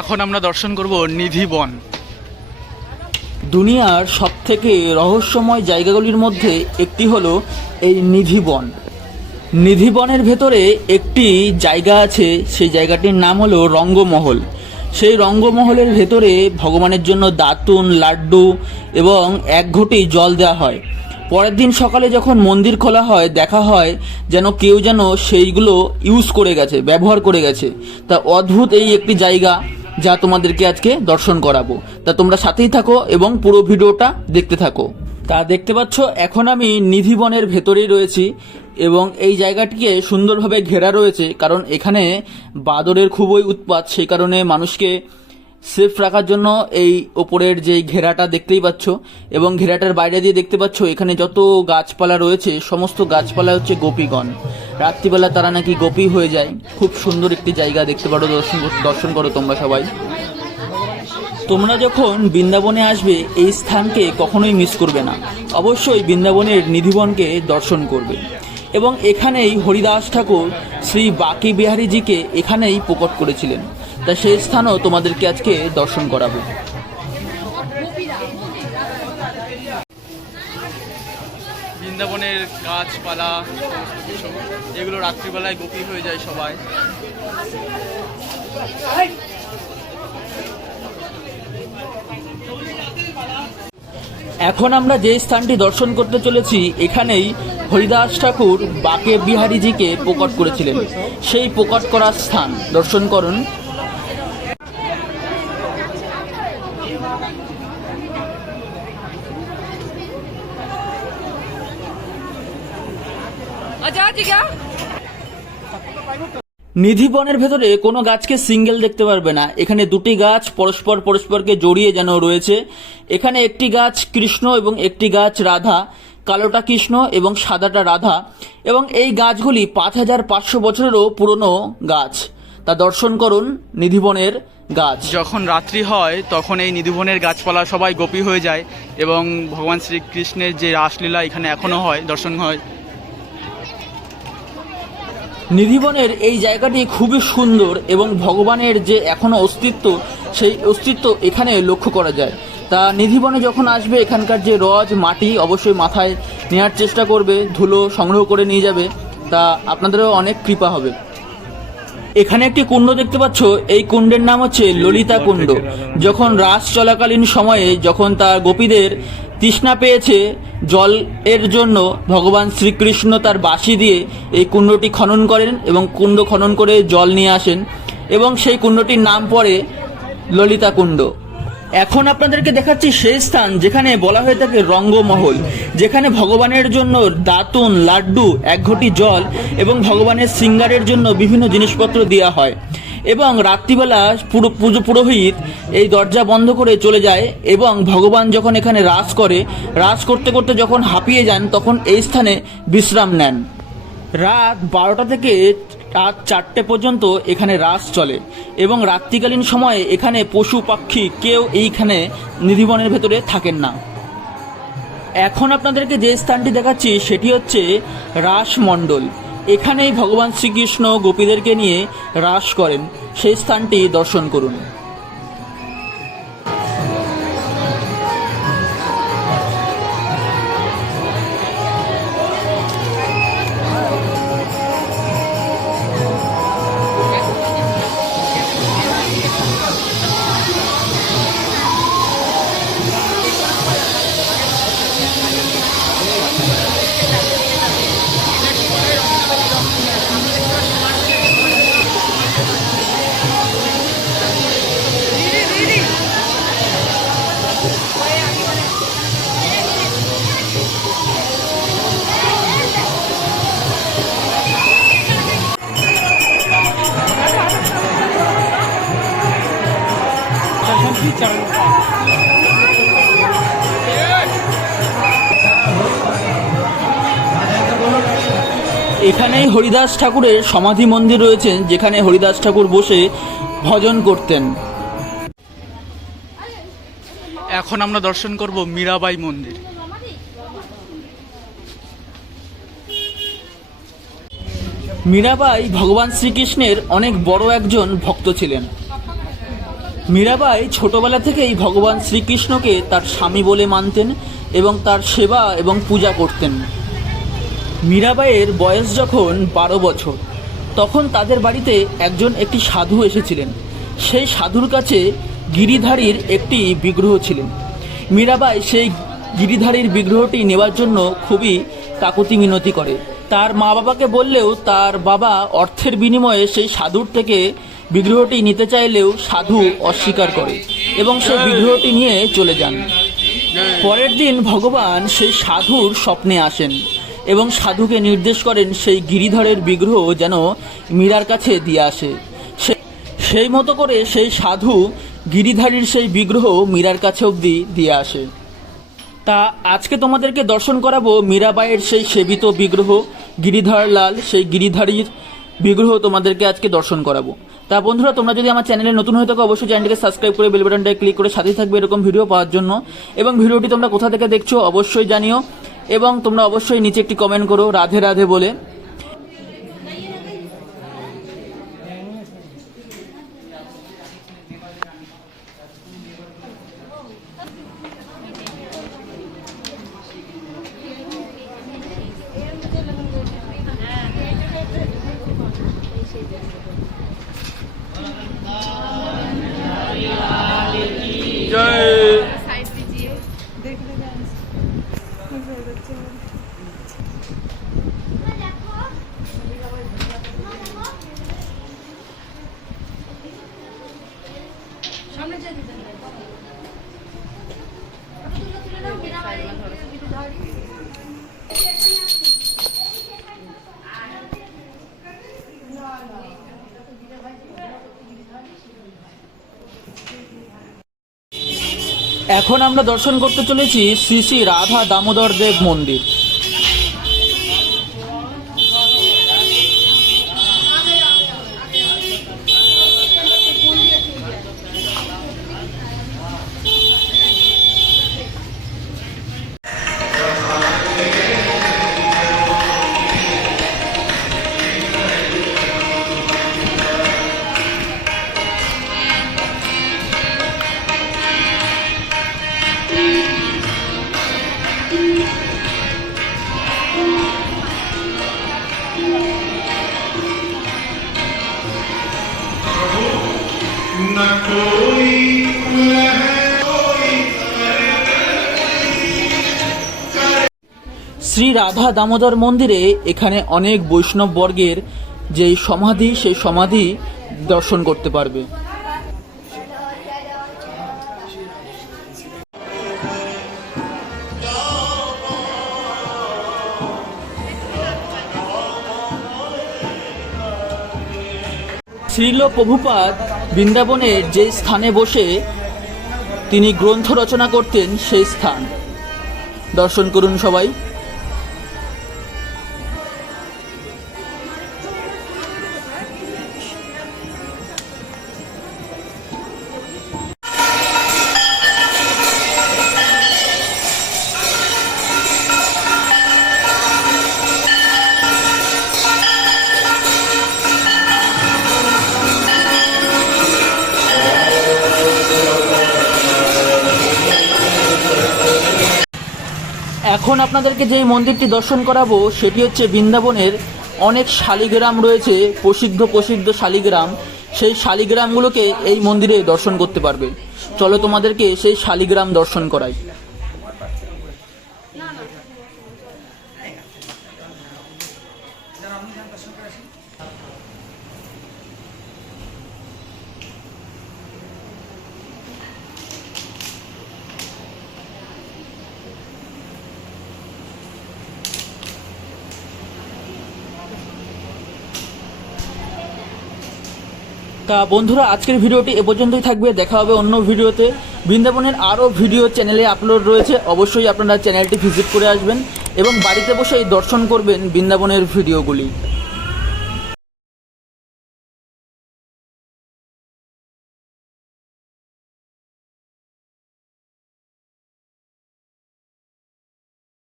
এখন আমরা দর্শন করব নিধিবন। দুনিয়ার সবথেকে রহস্যময় জায়গাগুলির মধ্যে একটি হলো এই নিধিবন। নিধিবনের ভেতরে একটি জায়গা আছে, সেই জায়গাটির নাম হলো রঙ্গমহল। সেই রঙ্গমহলের ভেতরে ভগবানের জন্য দাতুন, লাড্ডু এবং এক ঘটি জল দেওয়া হয়। পরের দিন সকালে যখন মন্দির খোলা হয়, দেখা হয় যেন কেউ যেন সেইগুলো ইউজ করে গেছে, ব্যবহার করে গেছে। তা অদ্ভুত এই একটি জায়গা, যা তোমাদেরকে আজকে দর্শন করাবো। তা তোমরা সাথেই থাকো এবং পুরো ভিডিওটা দেখতে থাকো। তা দেখতে পাচ্ছ এখন আমি নিধিবনের ভেতরেই রয়েছি এবং এই জায়গাটিকে সুন্দরভাবে ঘেরা রয়েছে, কারণ এখানে বাদরের খুবই উৎপাত। সেই কারণে মানুষকে সেফ রাখার জন্য এই ওপরের যে ঘেরাটা দেখতেই পাচ্ছ, এবং ঘেরাটার বাইরে দিয়ে দেখতে পাচ্ছ এখানে যত গাছপালা রয়েছে সমস্ত গাছপালা হচ্ছে গোপীগণ। রাত্রিবেলা তারা নাকি গোপী হয়ে যায়। খুব সুন্দর একটি জায়গা, দেখতে পারো, দর্শন করো তোমরা সবাই। তোমরা যখন বৃন্দাবনে আসবে এই স্থানকে কখনোই মিস করবে না। অবশ্যই বৃন্দাবনের নিধিবনকে দর্শন করবে। এবং এখানেই হরিদাস ঠাকুর শ্রী বাঁকে বিহারীজিকে এখানেই প্রকট করেছিলেন। তা সেই স্থানও তোমাদেরকে আজকে দর্শন করাবো। বৃন্দাবনের গাছপালা এগুলো রাত্রিবেলায় গোপী হয়ে যায় সবাই। এখন আমরা যে স্থানটি দর্শন করতে চলেছি, এখানেই হরিদাস ঠাকুর বাঁকে বিহারীজিকে প্রকট করেছিলেন। সেই প্রকট করার স্থান দর্শন করুন। নিধিবনের ভেতরে কোনো গাছকে সিঙ্গেল দেখতে পারবে না। এখানে দুটি গাছ পরস্পরকে জড়িয়ে যেন রয়েছে। এখানে একটি গাছ কৃষ্ণ এবং একটি গাছ রাধা, কালোটা কৃষ্ণ এবং সাদাটা রাধা, এবং এই গাছগুলি 5500 বছরেরও পুরনো গাছ। তা দর্শন করুন নিধিবনের গাছ। যখন রাত্রি হয় তখন এই নিধিবনের গাছপালা সবাই গোপী হয়ে যায় এবং ভগবান শ্রীকৃষ্ণের যে রাসলীলা এখানে এখনো হয়, দর্শন হয়। নিধিবনের এই জায়গাটি খুবই সুন্দর এবং ভগবানের যে এখনো অস্তিত্ব, সেই অস্তিত্ব এখানে লক্ষ্য করা যায়। তা নিধিবনে যখন আসবে এখানকার যে রজ মাটি অবশ্যই মাথায় নেওয়ার চেষ্টা করবে, ধুলো সংগ্রহ করে নিয়ে যাবে। তা আপনাদেরও অনেক কৃপা হবে। এখানে একটি কুণ্ড দেখতে পাচ্ছ, এই কুণ্ডের নাম হচ্ছে ললিতা কুণ্ড। যখন রাস চলাকালীন সময়ে যখন তার গোপীদের তৃষ্ণা পেয়েছে জল এর জন্য, ভগবান শ্রীকৃষ্ণ তার বাঁশি দিয়ে এই কুণ্ডটি খনন করেন এবং কুণ্ড খনন করে জল নিয়ে আসেন, এবং সেই কুণ্ডটির নাম পড়ে ললিতা কুণ্ড। এখন আপনাদেরকে দেখাচ্ছি সেই স্থান যেখানে বলা হয়ে থাকে রঙ্গমহল, যেখানে ভগবানের জন্য দাতুন, লাড্ডু, এক ঘটি জল এবং ভগবানের শৃঙ্গারের জন্য বিভিন্ন জিনিসপত্র দেওয়া হয়। এবং রাত্রিবেলা পুরোহিত এই দরজা বন্ধ করে চলে যায় এবং ভগবান যখন এখানে রাস করতে করতে যখন হাঁপিয়ে যান, তখন এই স্থানে বিশ্রাম নেন। রাত 12টা থেকে রাত 4টে পর্যন্ত এখানে রাস চলে এবং রাত্রিকালীন সময়ে এখানে পশু পাখি কেউ এইখানে নিধিবনের ভেতরে থাকেন না। এখন আপনাদেরকে যে স্থানটি দেখাচ্ছি সেটি হচ্ছে রাসমণ্ডল। এখানেই ভগবান শ্রীকৃষ্ণ গোপীদেরকে নিয়ে রাস করেন। সেই স্থানটি দর্শন করুন। এখানেই হরিদাস ঠাকুরের সমাধি মন্দির রয়েছে, যেখানে হরিদাস ঠাকুর বসে ভজন করতেন। এখন আমরা দর্শন করব মীরাবাই মন্দির। মীরাবাই ভগবান শ্রীকৃষ্ণের অনেক বড় একজন ভক্ত ছিলেন। মীরাবাই ছোটবেলা থেকেই ভগবান শ্রীকৃষ্ণকে তার স্বামী বলে মানতেন এবং তার সেবা এবং পূজা করতেন। মীরাবাইয়ের বয়স যখন 12 বছর, তখন তাদের বাড়িতে একটি সাধু এসেছিলেন। সেই সাধুর কাছে গিরিধারীর একটি বিগ্রহ ছিলেন। মীরাবাই সেই গিরিধারীর বিগ্রহটি নেওয়ার জন্য খুবই কাকুতি মিনতি করে। তার মা বাবাকে বললেও তার বাবা অর্থের বিনিময়ে সেই সাধুর থেকে বিগ্রহটি নিতে চাইলেও সাধু অস্বীকার করে এবং সেই বিগ্রহটি নিয়ে চলে যান। পরের দিন ভগবান সেই সাধুর স্বপ্নে আসেন এবং সাধুকে নির্দেশ করেন সেই গিরিধরের বিগ্রহ যেন মীরার কাছে দিয়ে আসে। সেই মতো করে সেই সাধু গিরিধারীর সেই বিগ্রহ মীরার কাছে অবধি দিয়ে আসে। তা আজকে তোমাদেরকে দর্শন করাবো মীরাবাইয়ের সেই সেবিত বিগ্রহ গিরিধর লাল, সেই গিরিধারীর বিগ্রহ তোমাদেরকে আজকে দর্শন করাবো। তা বন্ধুরা, তোমরা যদি আমার চ্যানেলে নতুন হয়ে থাকো অবশ্যই চ্যানেলটিকে সাবস্ক্রাইব করে বেল বাটনটায় ক্লিক করে সাথে থাকবে এরকম ভিডিও পাওয়ার জন্য। এবং ভিডিওটি তোমরা কোথা থেকে দেখছো অবশ্যই জানিও এবং তোমরা অবশ্যই নিচে একটি কমেন্ট করো রাধে রাধে বলে। साइड दीजिए, देख ले डांस बच्चे सामने जा दीजिए। এখন আমরা দর্শন করতে চলেছি শ্রী শ্রী রাধা দামোদর দেব মন্দির। শ্রী রাধা দামোদর মন্দিরে এখানে অনেক বৈষ্ণব বর্গের যে সমাধি, সেই সমাধি দর্শন করতে পারবে। শ্রীল প্রভুপাদ বৃন্দাবনে যে স্থানে বসে তিনি গ্রন্থ রচনা করতেন সেই স্থান দর্শন করুন সবাই। এখন আপনাদেরকে যে মন্দিরটি দর্শন করাবো সেটি হচ্ছে বৃন্দাবনের অনেক শালিগ্রাম রয়েছে, প্রসিদ্ধ শালিগ্রাম। সেই শালিগ্রামগুলোকে এই মন্দিরে দর্শন করতে পারবে। চলো তোমাদেরকে সেই শালিগ্রাম দর্শন করাই। তা বন্ধুরা, আজকের ভিডিওটি এ পর্যন্তই থাকবে। দেখা হবে অন্য ভিডিওতে। বৃন্দাবনের আরও ভিডিও চ্যানেলে আপলোড রয়েছে, অবশ্যই আপনারা চ্যানেলটি ভিজিট করে আসবেন এবং বাড়িতে বসেই দর্শন করবেন বৃন্দাবনের ভিডিওগুলি।